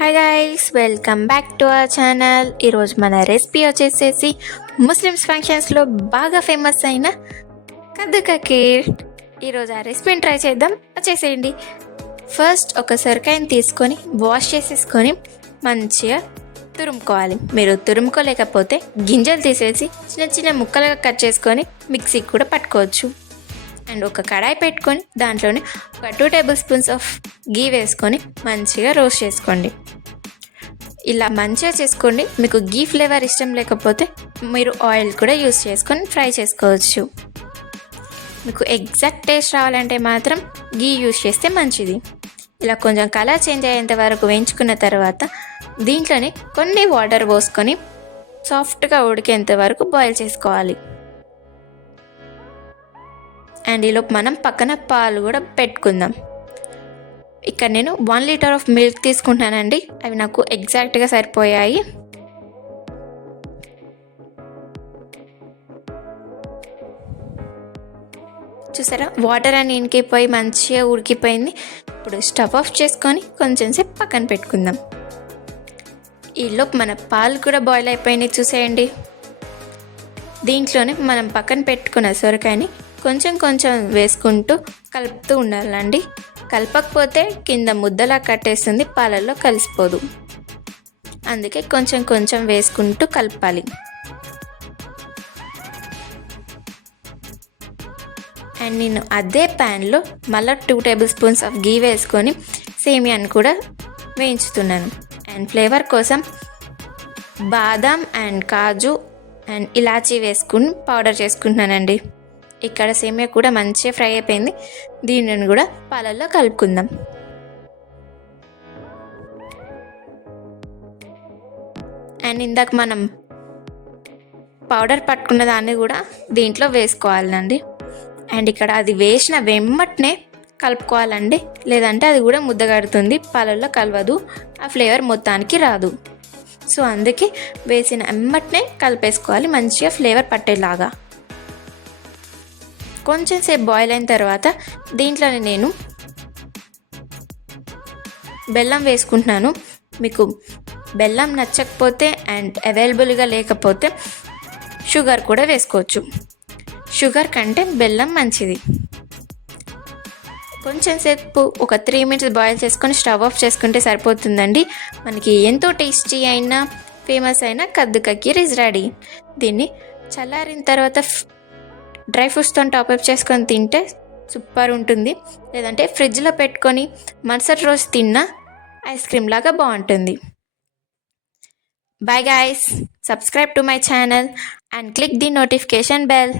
Hi guys, welcome back to our channel. ఈరోజు మన recipe వచ్చేసేసి ముస్లిమ్స్ ఫంక్షన్స్లో బాగా ఫేమస్ అయిన కద్దు కా ఖీర్. ఈరోజు ఆ రెసిపీని ట్రై చేద్దాం, వచ్చేసేయండి. ఫస్ట్ ఒక సొరకాయని తీసుకొని వాష్ చేసేసుకొని మంచిగా తురుముకోవాలి. మీరు తురుముకోలేకపోతే గింజలు తీసేసి చిన్న చిన్న ముక్కలుగా కట్ చేసుకొని మిక్సీకి కూడా పట్టుకోవచ్చు. అండ్ ఒక కడాయి పెట్టుకొని దాంట్లోనే ఒక 2 టేబుల్ స్పూన్స్ ఆఫ్ గీ వేసుకొని మంచిగా రోస్ట్ చేసుకోండి. ఇలా మంచిగా చేసుకోండి. మీకు గీ ఫ్లేవర్ ఇష్టం లేకపోతే మీరు ఆయిల్ కూడా యూస్ చేసుకొని ఫ్రై చేసుకోవచ్చు. మీకు ఎగ్జాక్ట్ టేస్ట్ రావాలంటే మాత్రం గీ యూస్ చేస్తే మంచిది. ఇలా కొంచెం కలర్ చేంజ్ అయ్యేంత వరకు వేయించుకున్న తర్వాత దీంట్లోనే కొన్ని వాటర్ పోసుకొని సాఫ్ట్గా ఉడికేంత వరకు బాయిల్ చేసుకోవాలి. అండ్ ఈలోపు మనం పక్కన పాలు కూడా పెట్టుకుందాం. ఇక్కడ నేను 1 లీటర్ ఆఫ్ మిల్క్ తీసుకుంటానండి. అవి నాకు ఎగ్జాక్ట్గా సరిపోయాయి. చూసారా, వాటర్ అని ఇంకిపోయి మంచిగా ఉడికిపోయింది. ఇప్పుడు స్టవ్ ఆఫ్ చేసుకొని కొంచెం సేపు పక్కన పెట్టుకుందాం. ఈలోపు మన పాలు కూడా బాయిల్ అయిపోయినాయి, చూసేయండి. దీంట్లోనే మనం పక్కన పెట్టుకున్న సొరకాయని కొంచెం కొంచెం వేసుకుంటూ కలుపుతూ ఉండాలండి. కలపకపోతే కింద ముద్దలా కట్టేస్తుంది, పాలల్లో కలిసిపోదు. అందుకే కొంచెం కొంచెం వేసుకుంటూ కలపాలి. అండ్ నేను అదే ప్యాన్లో మళ్ళీ 2 టేబుల్ స్పూన్స్ ఆఫ్ గీ వేసుకొని సేమియాని కూడా వేయించుతున్నాను. అండ్ ఫ్లేవర్ కోసం బాదాం అండ్ కాజు అండ్ ఇలాచీ వేసుకుని పౌడర్ చేసుకుంటున్నానండి. ఇక్కడ సేమియా కూడా మంచిగా ఫ్రై అయిపోయింది. దీనిని కూడా పాలల్లో కలుపుకుందాం. అండ్ ఇందాక మనం పౌడర్ పట్టుకున్న దాన్ని కూడా దీంట్లో వేసుకోవాలండి. అండ్ ఇక్కడ అది వేసిన వెమ్మటనే కలుపుకోవాలండి, లేదంటే అది కూడా ముద్దగడుతుంది, పాలల్లో కలవదు, ఆ ఫ్లేవర్ మొత్తానికి రాదు. సో అందుకే వేసిన వెమ్మటనే కలిపేసుకోవాలి, మంచిగా ఫ్లేవర్ పట్టేలాగా. కొంచెం సేపు బాయిల్ అయిన తర్వాత దీంట్లోనే నేను బెల్లం వేసుకుంటున్నాను. మీకు బెల్లం నచ్చకపోతే అండ్ అవైలబుల్గా లేకపోతే షుగర్ కూడా వేసుకోవచ్చు. షుగర్ కంటే బెల్లం మంచిది. కొంచెం సేపు ఒక 3 మినిట్స్ బాయిల్ చేసుకొని స్టవ్ ఆఫ్ చేసుకుంటే సరిపోతుందండి. మనకి ఎంతో టేస్టీ అయినా ఫేమస్ అయిన కద్దు కా ఖీర్ ఈజ్ రెడీ. దీన్ని చల్లారిన తర్వాత డ్రై ఫ్రూట్స్తో టాప్అప్ చేసుకొని తింటే సూపర్ ఉంటుంది. లేదంటే ఫ్రిడ్జ్లో పెట్టుకొని మరుసటి రోజు తిన్నా ఐస్ క్రీమ్ లాగా బాగుంటుంది. Bye guys, subscribe to my channel and click the notification bell.